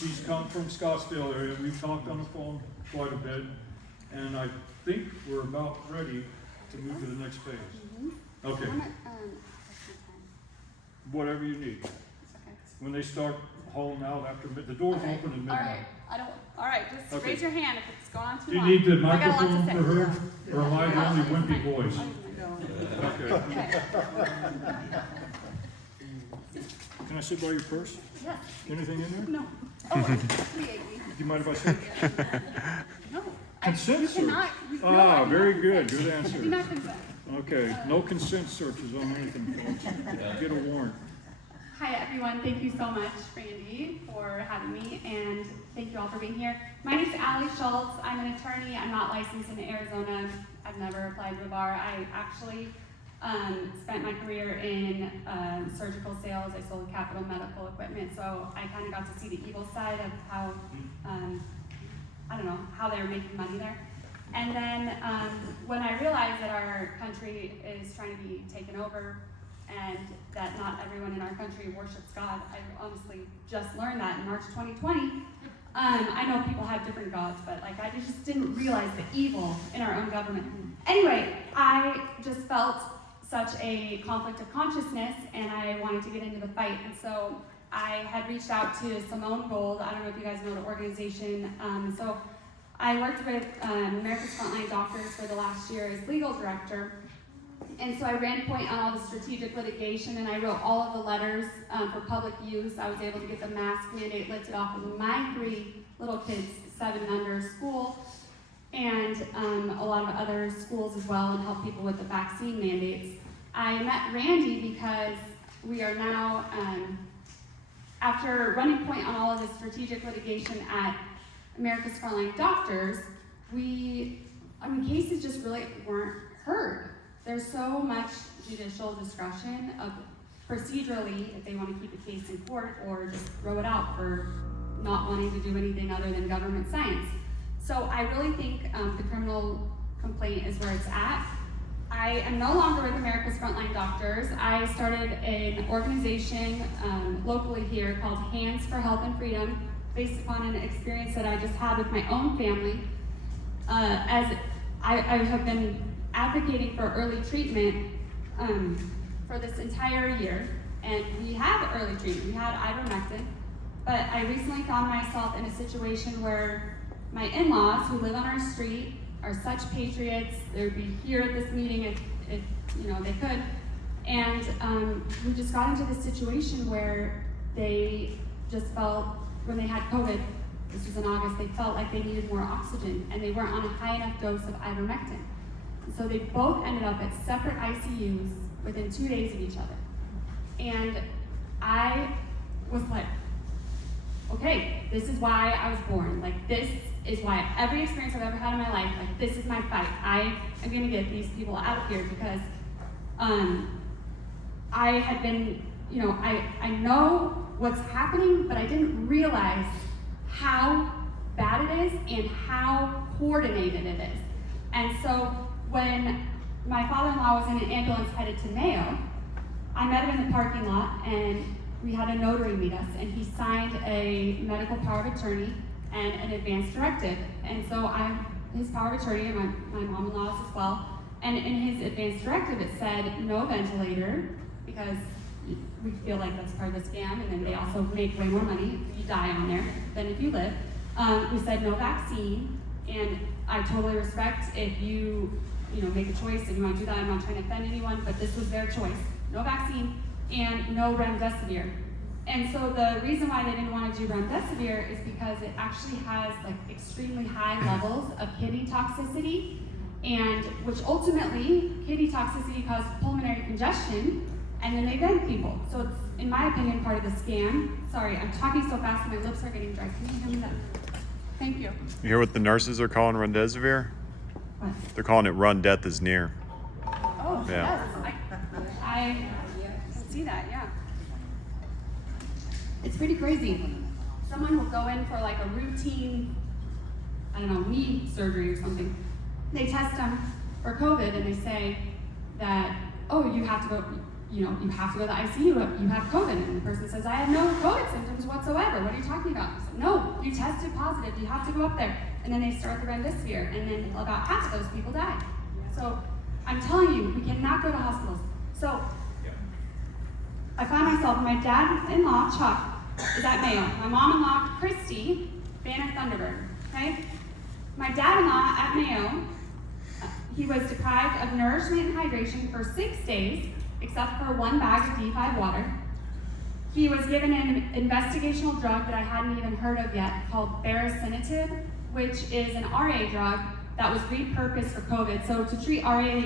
She's come from Scottsdale area. We've talked on the phone quite a bit, and I think we're about ready to move to the next phase. Okay, whatever you need. When they start hauling out after the doors open at midnight. All right, just Okay. raise your hand if it's going on too Do you long. need the I got a lot to microphone say. for her, or am I the only wimpy voice? Okay. Okay. Can I sit by your purse? Yes. Anything in there? No. Oh, Do you mind if I sit? no. Consent You search. cannot. Ah, very good. Good I do answer. not consent. Okay, no consent searches on anything, folks. Get a warrant. Hi everyone, thank you so much, Randy, for having me, and thank you all for being here. My name is Schultz. I'm an attorney. I'm not licensed in Arizona. I've never applied to a bar. I actually spent my career in surgical sales. I sold capital medical equipment, so I kind of got to see the evil side of how, I don't know, how they're making money there. And then when I realized that our country is trying to be taken over and that not everyone in our country worships God, I honestly just learned that in March 2020. I know people have different gods, but like I just didn't realize the evil in our own government. Anyway, I just felt such a conflict of consciousness, and I wanted to get into the fight. And so I had reached out to Simone Gold. I don't know if you guys know the organization. So I worked with America's Frontline Doctors for the last year as legal director. And so I ran point on all the strategic litigation, and I wrote all of the letters for public use. I was able to get the mask mandate lifted off of my 3 little kids, 7 and under school, and a lot of other schools as well, and help people with the vaccine mandates. I met Randy because we are now, after running point on all of the strategic litigation at America's Frontline Doctors, cases just really weren't heard. There's so much judicial discretion of procedurally if they want to keep a case in court or just throw it out for not wanting to do anything other than government science. So I really think the criminal complaint is where it's at. I am no longer with America's Frontline Doctors. I started an organization locally here called Hands for Health and Freedom, based upon an experience that I just had with my own family. As I have been advocating for early treatment for this entire year, and we have early treatment. We had ivermectin, but I recently found myself in a situation where my in-laws, who live on our street, are such patriots. They would be here at this meeting if they could, and we just got into this situation where they just felt, when they had COVID, this was in August, they felt like they needed more oxygen, and they weren't on a high enough dose of ivermectin. So they both ended up at separate ICUs within 2 days of each other. And I was like, okay, this is why I was born. Like, this is why every experience I've ever had in my life, like, this is my fight. I am gonna get these people out of here because I had been, I know what's happening, but I didn't realize how bad it is and how coordinated it is. And so when my father-in-law was in an ambulance headed to Mayo, I met him in the parking lot, and we had a notary meet us, and he signed a medical power of attorney and an advance directive. And so I'm his power of attorney, and my mom-in-law's as well. And in his advance directive, it said no ventilator, because we feel like that's part of the scam, and then they also make way more money if you die on there than if you live. We said no vaccine, and I totally respect if you make a choice and you want to do that. I'm not trying to offend anyone, but this was their choice. No vaccine and no remdesivir. And so the reason why they didn't want to do remdesivir is because it actually has like extremely high levels of kidney toxicity, and which ultimately, kidney toxicity causes pulmonary congestion, and then they vent people. So it's, in my opinion, part of the scam. Sorry, I'm talking so fast my lips are getting dry. Can you hear me that? Thank you. You hear what the nurses are calling remdesivir? What? They're calling it "run, death is near." Oh, Yeah. yes. I can see that, yeah. It's pretty crazy. Someone will go in for like a routine, knee surgery or something. They test them for COVID and they say that, oh, you have to go, you have to go to the ICU, you have COVID. And the person says, I have no COVID symptoms whatsoever. What are you talking about? I said, no, you tested positive, you have to go up there. And then they start the remdesivir, and then about half of those people die. So I'm telling you, we cannot go to hospitals. So I find myself, my dad-in-law, Chuck, is at Mayo. My mom-in-law, Christy, Banner Thunderbird, okay? My dad-in-law at Mayo, he was deprived of nourishment and hydration for 6 days, except for 1 bag of D5 water. He was given an investigational drug that I hadn't even heard of yet called baricitinib, which is an RA drug that was repurposed for COVID. So to treat RA,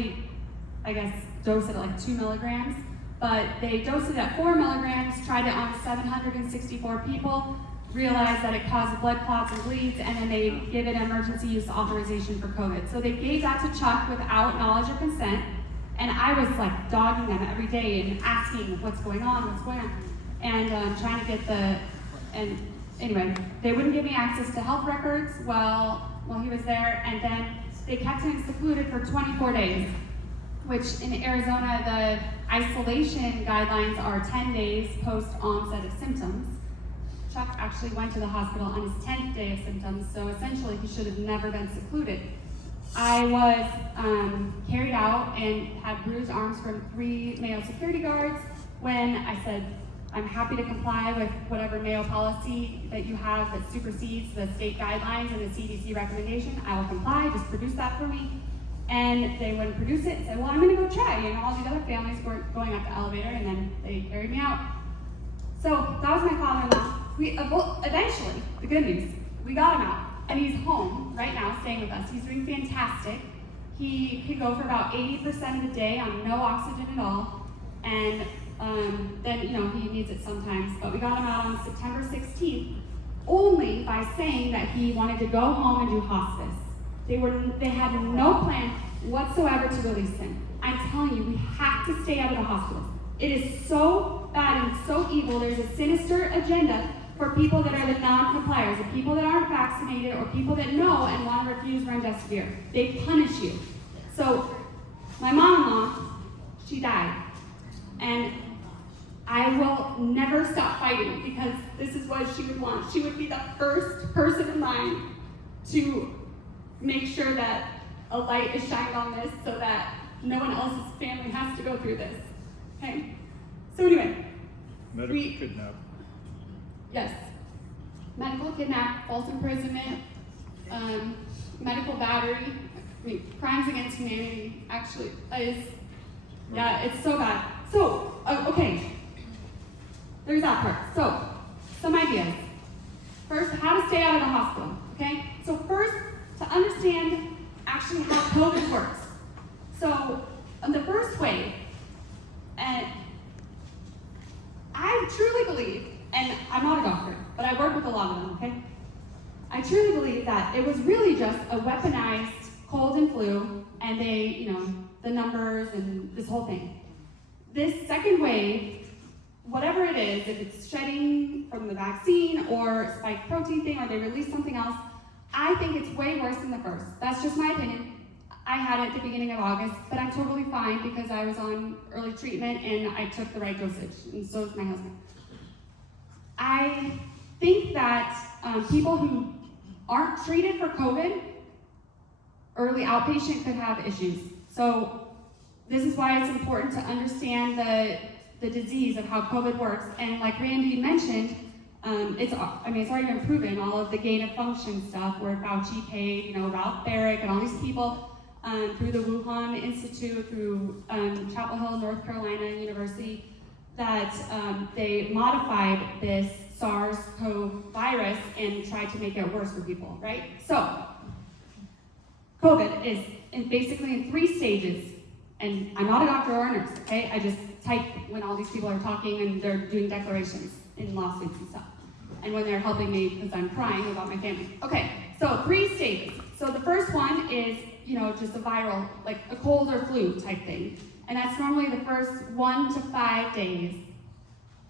I guess, dose it at like 2 milligrams, but they dosed it at 4 milligrams, tried it on 764 people, realized that it caused blood clots and bleeds, and then they gave it emergency use authorization for COVID. So they gave that to Chuck without knowledge or consent, and I was like dogging them every day and asking what's going on, and trying to get and anyway, they wouldn't give me access to health records while he was there, and then they kept him secluded for 24 days, which in Arizona, the isolation guidelines are 10 days post-onset of symptoms. Chuck actually went to the hospital on his 10th day of symptoms, so essentially he should have never been secluded. I was carried out and had bruised arms from 3 Mayo security guards when I said, I'm happy to comply with whatever Mayo policy that you have that supersedes the state guidelines and the CDC recommendation. I will comply, just produce that for me. And they wouldn't produce it and said, well, I'm gonna go try. And all these other families were going up the elevator, and then they carried me out. So that was my father-in-law. We eventually, the good news, we got him out. And he's home right now, staying with us. He's doing fantastic. He can go for about 80% of the day on no oxygen at all. And then, he needs it sometimes. But we got him out on September 16th, only by saying that he wanted to go home and do hospice. They had no plan whatsoever to release him. I'm telling you, we have to stay out of the hospitals. It is so bad and so evil. There's a sinister agenda for people that are the non-compliers, the people that aren't vaccinated, or people that know and want to refuse remdesivir. They punish you. So my mom-in-law, she died. And I will never stop fighting, because this is what she would want. She would be the first person in line to make sure that a light is shined on this so that no one else's family has to go through this. Okay? So anyway. Medical kidnap. Yes. Medical kidnap, false imprisonment, medical battery, crimes against humanity actually is, it's so bad. So, okay. There's that part. So, some ideas. First, how to stay out of the hospital, okay? So first, to understand actually how COVID works. So, the first wave, and I truly believe, and I'm not a doctor, but I work with a lot of them, okay? I truly believe that it was really just a weaponized cold and flu, and they, the numbers and this whole thing. This second wave, whatever it is, if it's shedding from the vaccine or spike protein thing, or they release something else, I think it's way worse than the first. That's just my opinion. I had it at the beginning of August, but I'm totally fine because I was on early treatment and I took the right dosage, and so does my husband. I think that people who aren't treated for COVID, early outpatient could have issues. So this is why it's important to understand the disease of how COVID works. And like Randy mentioned, it's already been proven, all of the gain of function stuff where Fauci paid, Ralph Barrick and all these people through the Wuhan Institute, through Chapel Hill, North Carolina University, that they modified this SARS-CoV virus and tried to make it worse for people, right? So, COVID is basically in 3 stages, and I'm not a doctor or a nurse, okay? I just type when all these people are talking and they're doing declarations in lawsuits and stuff, and when they're helping me because I'm crying about my family. Okay, so 3 stages. So the first one is, just a viral, like a cold or flu type thing, and that's normally the first 1 to 5 days.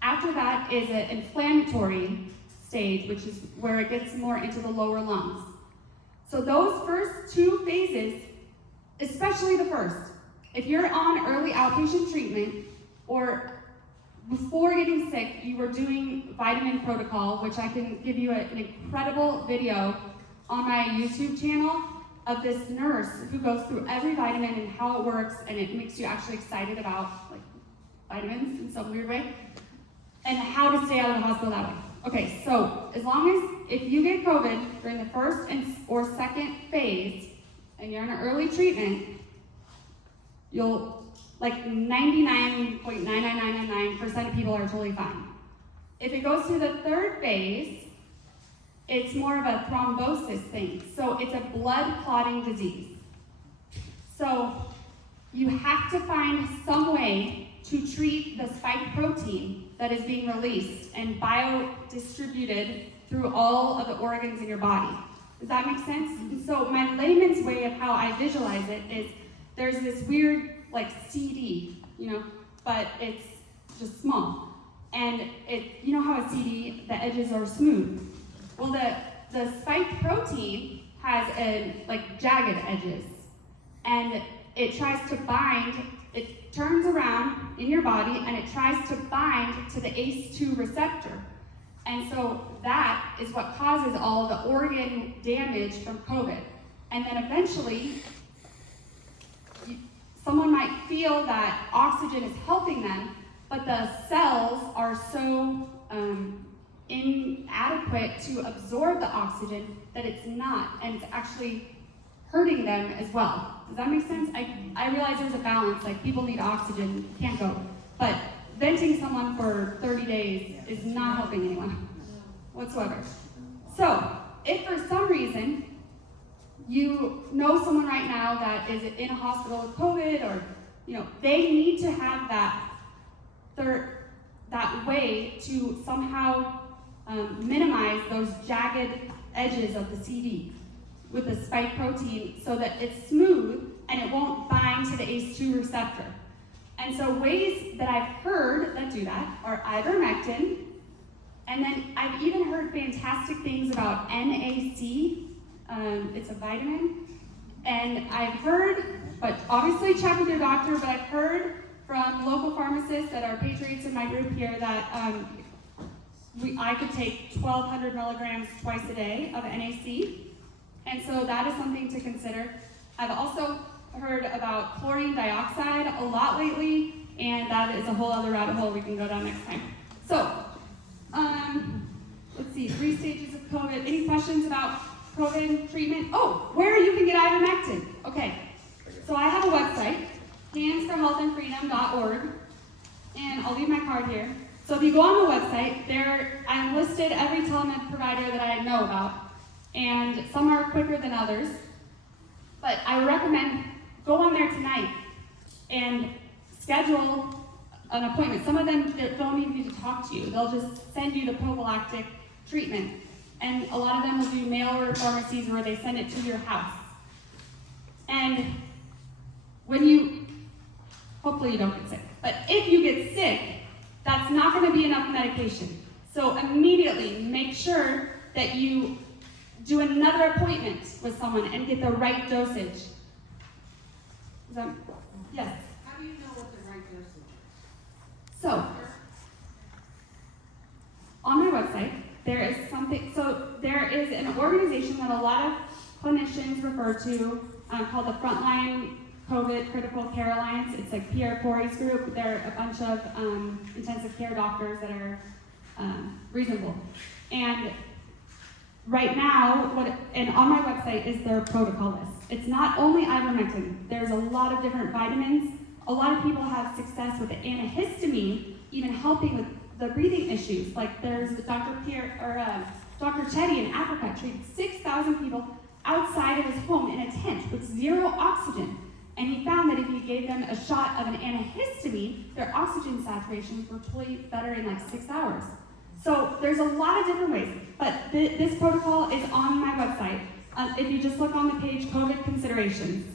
After that is an inflammatory stage, which is where it gets more into the lower lungs. So those first 2 phases, especially the first, if you're on early outpatient treatment, or before getting sick, you were doing vitamin protocol, which I can give you an incredible video on my YouTube channel of this nurse who goes through every vitamin and how it works, and it makes you actually excited about like vitamins in some weird way, and how to stay out of the hospital that way. Okay, so as long as if you get COVID during the first or second phase, and you're in an early treatment, you'll like 99.99999% of people are totally fine. If it goes to the third phase, it's more of a thrombosis thing. So it's a blood clotting disease. So you have to find some way to treat the spike protein that is being released and biodistributed through all of the organs in your body. Does that make sense? And so my layman's way of how I visualize it is there's this weird like CD, but it's just small. And you know how a CD, the edges are smooth. Well, the spike protein has like jagged edges, and it tries to bind. It turns around in your body, and it tries to bind to the ACE2 receptor. And so that is what causes all the organ damage from COVID. And then eventually, someone might feel that oxygen is helping them, but the cells are so inadequate to absorb the oxygen that it's not, and it's actually hurting them as well. Does that make sense? I realize there's a balance, like people need oxygen, you can't go. But venting someone for 30 days is not helping anyone whatsoever. So, if for some reason you know someone right now that is in a hospital with COVID, or they need to have that way to somehow minimize those jagged edges of the CD with the spike protein so that it's smooth and it won't bind to the ACE2 receptor. And so ways that I've heard that do that are ivermectin, and then I've even heard fantastic things about NAC. It's a vitamin. And I've heard, but obviously check with your doctor, but I've heard from local pharmacists that are patriots in my group here that I could take 1,200 milligrams twice a day of NAC. And so that is something to consider. I've also heard about chlorine dioxide a lot lately, and that is a whole other rabbit hole we can go down next time. So, let's see, 3 stages of COVID. Any questions about COVID treatment? Oh, where you can get ivermectin. Okay, so I have a website, handsforhealthandfreedom.org, and I'll leave my card here. So if you go on the website, I'm listed every telemed provider that I know about, and some are quicker than others, but I would recommend go on there tonight and schedule an appointment. Some of them don't even need to talk to you. They'll just send you the prophylactic treatment. And a lot of them will do mail order pharmacies where they send it to your house. And hopefully you don't get sick, but if you get sick, that's not going to be enough medication. So immediately make sure that you do another appointment with someone and get the right dosage. Yes? How do you know what the right dosage is? So, on my website, there is an organization that a lot of clinicians refer to called the Frontline COVID Critical Care Alliance. It's like Pierre Corey's group. They're a bunch of intensive care doctors that are reasonable. And right now, on my website is their protocol list. It's not only ivermectin. There's a lot of different vitamins. A lot of people have success with the antihistamine, even helping with the breathing issues. Like there's Dr. Chetty in Africa treated 6,000 people outside of his home in a tent with 0 oxygen. And he found that if you gave them a shot of an antihistamine, their oxygen saturations were totally better in like 6 hours. So there's a lot of different ways, but this protocol is on my website. If you just look on the page, COVID considerations.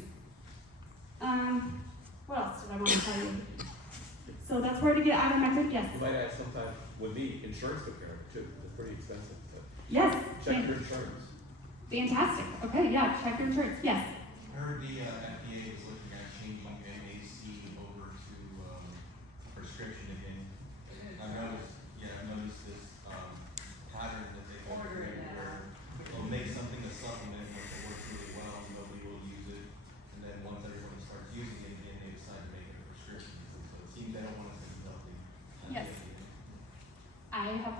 What else did I want to tell you? So that's where to get ivermectin. Yes. You might add sometimes would be insurance repair too. It's pretty expensive. But Yes. check your insurance. Fantastic. Okay, yeah, check your insurance. Yes. I heard the FDA is looking at changing NAC over to prescription.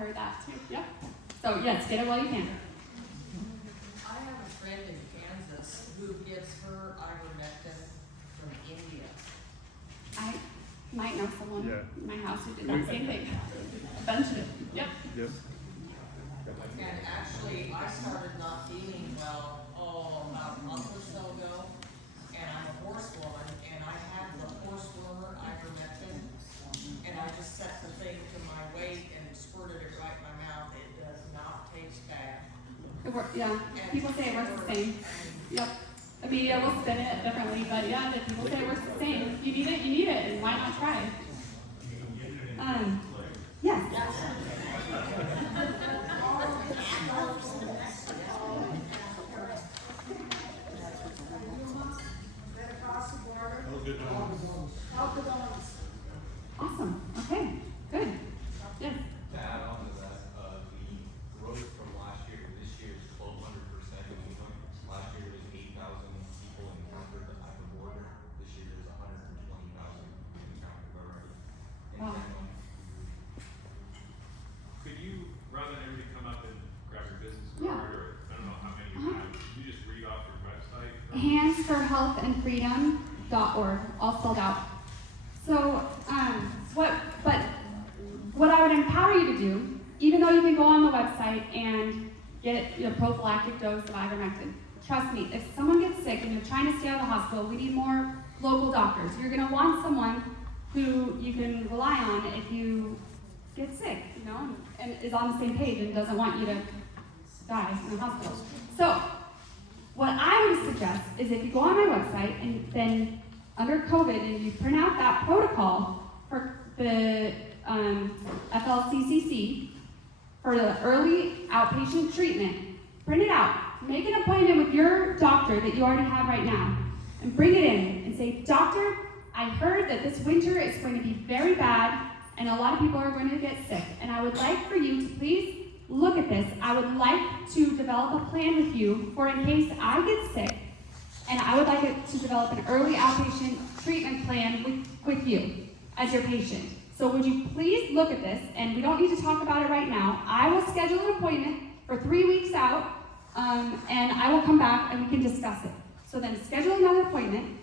heard that too. Yep. So yes, get it while you can. I have a friend in Kansas who gets her ivermectin from India. I might know someone Yeah. in my house who did that same thing. A bunch of it. Yep. Yep. And actually, I started not feeling well, about a month or so ago. And I'm a horsewoman, and I had the horsewoman ivermectin. And I just set the thing to my weight and squirted it right in my mouth. It does not taste bad. Yeah. People say it works the same. Yep. The media will spin it differently, but yeah, the people say it works the same. If you need it, you need it, and why not try it? Yes. Awesome. Okay. Good. Yes. To add on to that, the growth from last year to this year is 1,200% movement. Last year was 8,000 people encountered at the border. This year is 120,000 encountered already. Wow. Could you, rather than everybody come up and grab your business Yeah. card, or I don't know how many you have, could you just read off your website? handsforhealthandfreedom.org, all spelled out. So, what I would empower you to do, even though you can go on the website and get your prophylactic dose of ivermectin, trust me, if someone gets sick and you're trying to stay out of the hospital, we need more local doctors. You're going to want someone who you can rely on if you get sick, and is on the same page and doesn't want you to die in the hospital. So, what I would suggest is if you go on my website and then under COVID and you print out that protocol for the FLCCC for the early outpatient treatment, print it out. Make an appointment with your doctor that you already have right now and bring it in and say, Doctor, I heard that this winter is going to be very bad and a lot of people are going to get sick, and I would like for you to please look at this. I would like to develop a plan with you for in case I get sick, and I would like it to develop an early outpatient treatment plan with you as your patient. So would you please look at this, and we don't need to talk about it right now. I will schedule an appointment for 3 weeks out, and I will come back and we can discuss it. So then schedule another appointment,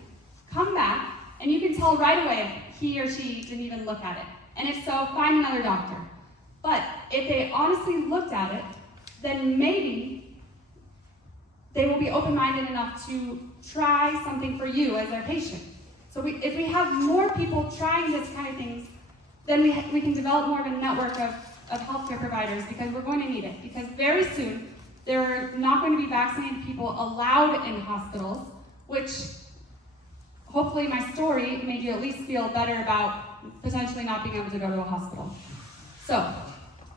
come back, and you can tell right away if he or she didn't even look at it. And if so, find another doctor. But if they honestly looked at it, then maybe they will be open-minded enough to try something for you as their patient. So if we have more people trying this kind of things, then we can develop more of a network of healthcare providers, because we're going to need it. Because very soon, there are not going to be vaccinated people allowed in hospitals, which hopefully my story made you at least feel better about potentially not being able to go to a hospital. So,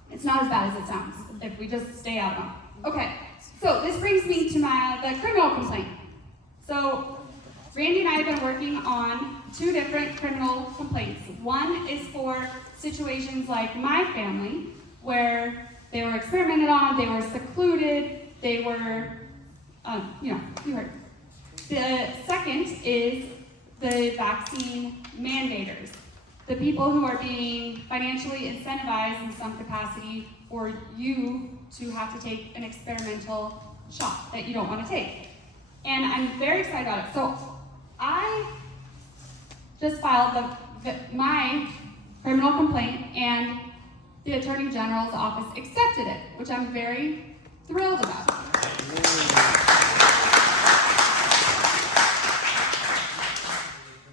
it's not as bad as it sounds if we just stay out of them. Okay, so this brings me to the criminal complaint. So, Randy and I have been working on 2 different criminal complaints. One is for situations like my family, where they were experimented on, they were secluded, they were, you heard. The second is the vaccine mandators. The people who are being financially incentivized in some capacity for you to have to take an experimental shot that you don't want to take. And I'm very excited about it. So I just filed my criminal complaint, and the Attorney General's office accepted it, which I'm very thrilled about.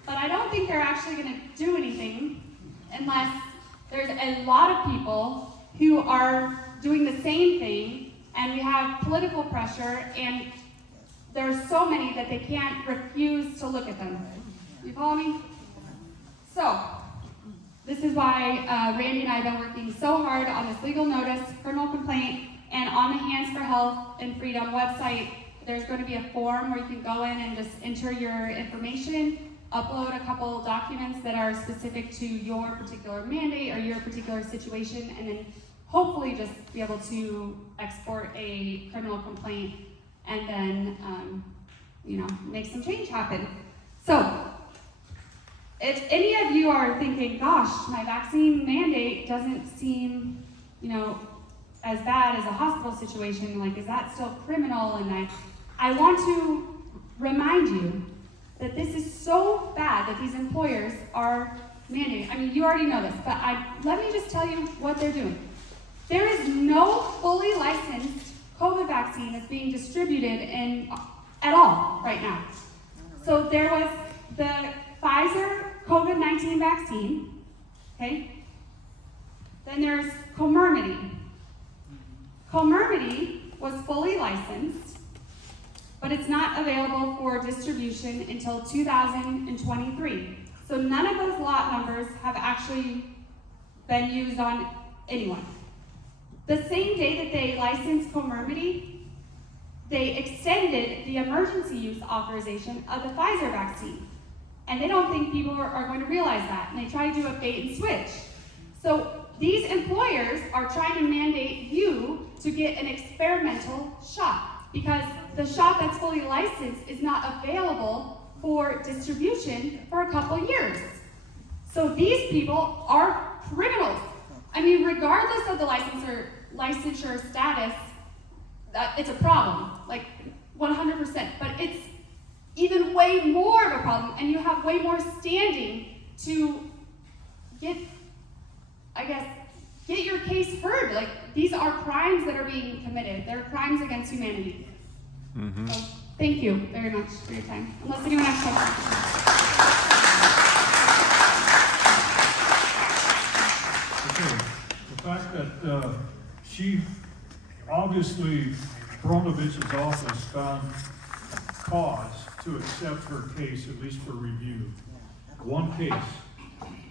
But I don't think they're actually going to do anything unless there's a lot of people who are doing the same thing, and we have political pressure, and there's so many that they can't refuse to look at them. You follow me? So, this is why Randy and I have been working so hard on this legal notice, criminal complaint, and on the Hands for Health and Freedom website, there's going to be a form where you can go in and just enter your information, upload a couple documents that are specific to your particular mandate or your particular situation, and then hopefully just be able to export a criminal complaint and then, make some change happen. So, if any of you are thinking, gosh, my vaccine mandate doesn't seem you know, as bad as a hospital situation, like, is that still criminal? And I want to remind you that this is so bad that these employers are mandating. I mean, you already know this, but let me just tell you what they're doing. There is no fully licensed COVID vaccine that's being distributed at all right now. So there was the Pfizer COVID-19 vaccine, okay? Then there's Comirnaty. Comirnaty was fully licensed, but it's not available for distribution until 2023. So none of those lot numbers have actually been used on anyone. The same day that they licensed Comirnaty, they extended the emergency use authorization of the Pfizer vaccine. And they don't think people are going to realize that, and they try to do a bait and switch. So these employers are trying to mandate you to get an experimental shot, because the shot that's fully licensed is not available for distribution for a couple years. So these people are criminals. I mean, regardless of the licensure status, it's a problem, like 100%. But it's even way more of a problem, and you have way more standing to get your case heard. Like, these are crimes that are being committed. They're crimes against humanity. Mm-hmm. So, thank you very much for your time. Unless anyone has questions. Okay, the fact that she obviously, Bronovich's office found cause to accept her case, at least for review. One case.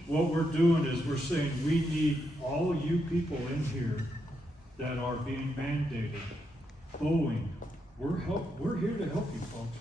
What we're doing is we're saying we need all of you people in here that are being mandated. Boeing, we're here to help you folks.